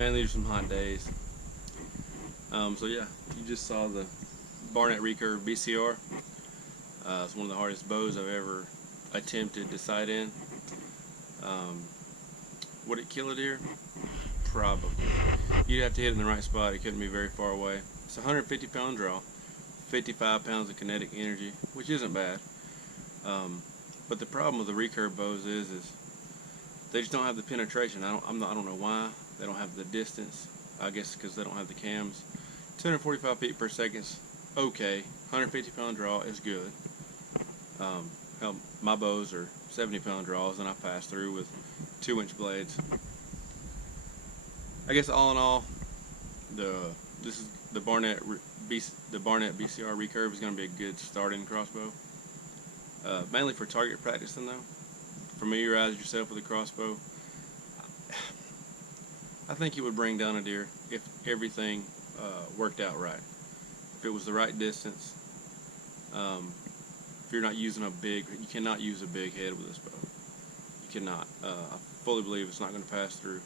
Mainly some hot days. So yeah, you just saw the Barnett Recurve BCR. It's one of the hardest bows I've ever attempted to sight in. Would it kill a deer? Probably. You'd have to hit it in the right spot. It couldn't be very far away. It's a 150-pound draw, 55 pounds of kinetic energy, which isn't bad. But the problem with the recurve bows is they just don't have the penetration. I don't know why. They don't have the distance. I guess because they don't have the cams. 245 feet per second's okay. 150-pound draw is good. Hell, my bows are 70-pound draws, and I pass through with 2-inch blades. I guess all in all, this is the Barnett BCR Recurve is going to be a good starting crossbow. Mainly for target practicing though. Familiarize yourself with a crossbow. I think it would bring down a deer if everything worked out right. If it was the right distance. If you're not using you cannot use a big head with this bow. You cannot. I fully believe it's not going to pass through.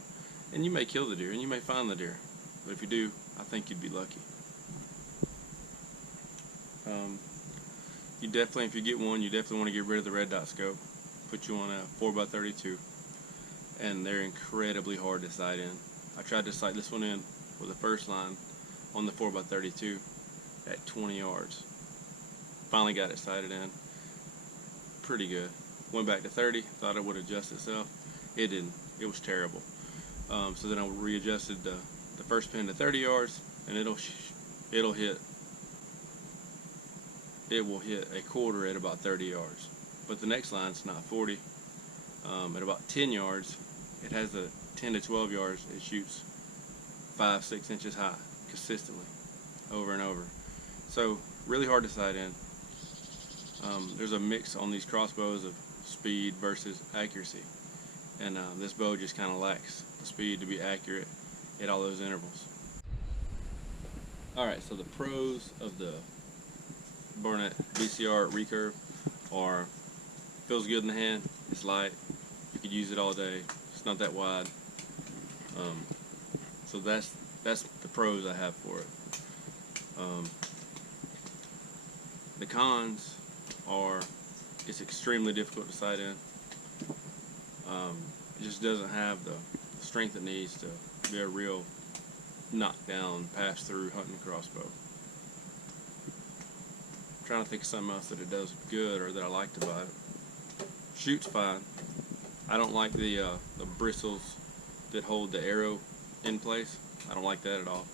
And you may kill the deer, and you may find the deer. But if you do, I think you'd be lucky. You definitely, if you get one, you definitely want to get rid of the red dot scope. Put you on a 4x32, and they're incredibly hard to sight in. I tried to sight this one in with the first line on the 4x32 at 20 yards. Finally got it sighted in. Pretty good. Went back to 30. Thought it would adjust itself. It didn't. It was terrible. So then I readjusted the first pin to 30 yards, and it will hit a quarter at about 30 yards. But the next line's not 40. At about 10 yards, it has a 10 to 12 yards. It shoots 5-6 inches high consistently, over and over. So really hard to sight in. There's a mix on these crossbows of speed versus accuracy, and this bow just kind of lacks the speed to be accurate at all those intervals. Alright, so the pros of the Barnett BCR Recurve are: feels good in the hand, it's light, you could use it all day, it's not that wide. So that's the pros I have for it. The cons are it's extremely difficult to sight in. It just doesn't have the strength it needs to be a real knockdown, pass-through hunting crossbow. I'm trying to think of something else that it does good or that I liked about it. Shoots fine. I don't like the bristles that hold the arrow in place. I don't like that at all.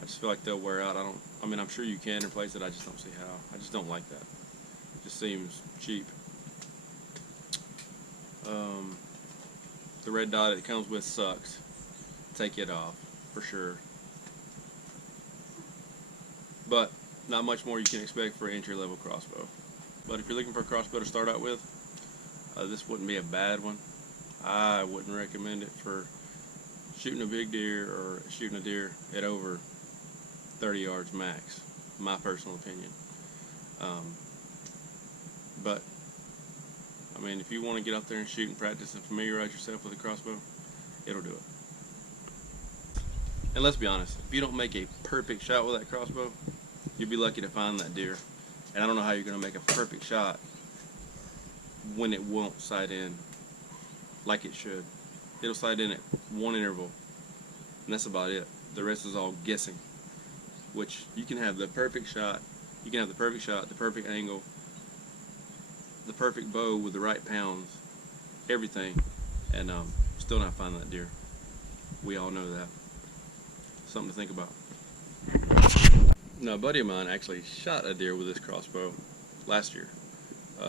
I just feel like they'll wear out. I mean, I'm sure you can replace it. I just don't see how. I just don't like that. It just seems cheap. The red dot it comes with sucks. Take it off for sure. But not much more you can expect for an entry-level crossbow. But if you're looking for a crossbow to start out with, this wouldn't be a bad one. I wouldn't recommend it for shooting a big deer or shooting a deer at over 30 yards max, my personal opinion. But I mean, if you want to get out there and shoot and practice and familiarize yourself with a crossbow, it'll do it. And let's be honest, if you don't make a perfect shot with that crossbow, you'll be lucky to find that deer. And I don't know how you're going to make a perfect shot when it won't sight in like it should. It'll sight in at one interval, and that's about it. The rest is all guessing. Which you can have the perfect shot, the perfect angle, the perfect bow with the right pounds, everything, and still not find that deer. We all know that. Something to think about. Now, a buddy of mine actually shot a deer with this crossbow last year.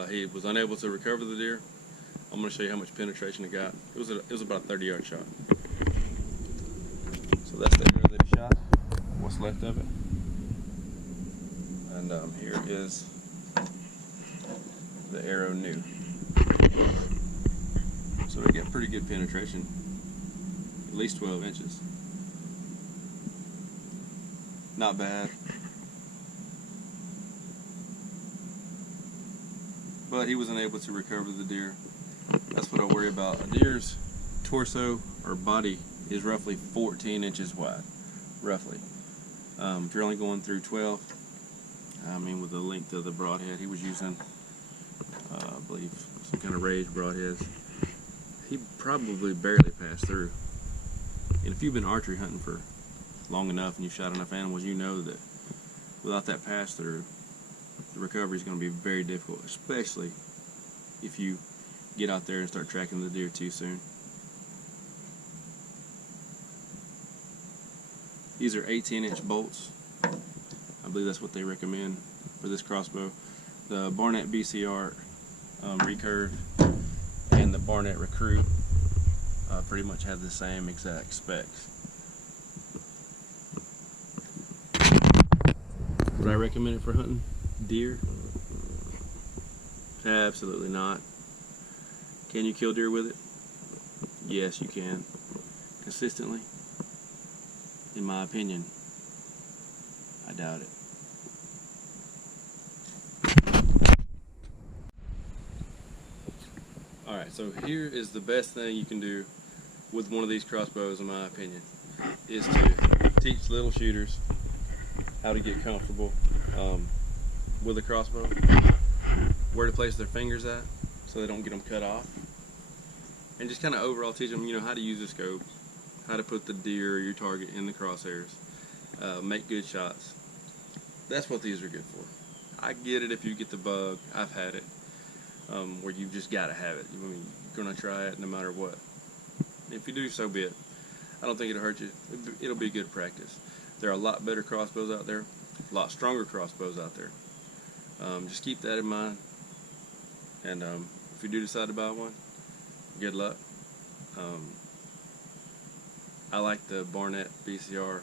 He was unable to recover the deer. I'm going to show you how much penetration it got. It was about a 30-yard shot. So that's the arrow that he shot. What's left of it. And here is the arrow new. So we get pretty good penetration, at least 12 inches. Not bad. But he wasn't able to recover the deer. That's what I worry about. A deer's torso or body is roughly 14 inches wide, roughly. If you're only going through 12, I mean, with the length of the broadhead, he was using, I believe, some kind of raised broadheads. He probably barely passed through. And if you've been archery hunting for long enough and you've shot enough animals, you know that without that pass through, the recovery is going to be very difficult, especially if you get out there and start tracking the deer too soon. These are 18-inch bolts. I believe that's what they recommend for this crossbow. The Barnett BCR Recurve and the Barnett Recurve pretty much have the same exact specs. Would I recommend it for hunting deer? Absolutely not. Can you kill deer with it? Yes, you can. Consistently? In my opinion, I doubt it. Alright, so here is the best thing you can do with one of these crossbows, in my opinion, is to teach little shooters how to get comfortable with a crossbow, where to place their fingers at so they don't get them cut off, and just kind of overall teach them, how to use the scope, how to put the deer or your target in the crosshairs, make good shots. That's what these are good for. I get it if you get the bug. I've had it, where you've just got to have it. I mean, you're going to try it no matter what. If you do, so be it. I don't think it'll hurt you. It'll be good practice. There are a lot better crossbows out there, a lot stronger crossbows out there. Just keep that in mind. And if you do decide to buy one, good luck. I like the Barnett BCR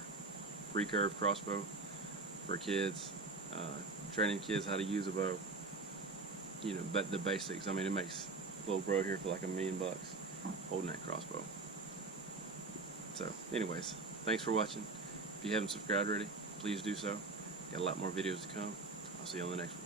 Recurve Crossbow for kids, training kids how to use a bow. But the basics. I mean, it makes little bro here feel like $1 million holding that crossbow. So, anyways, thanks for watching. If you haven't subscribed already, please do so. Got a lot more videos to come. I'll see you on the next one.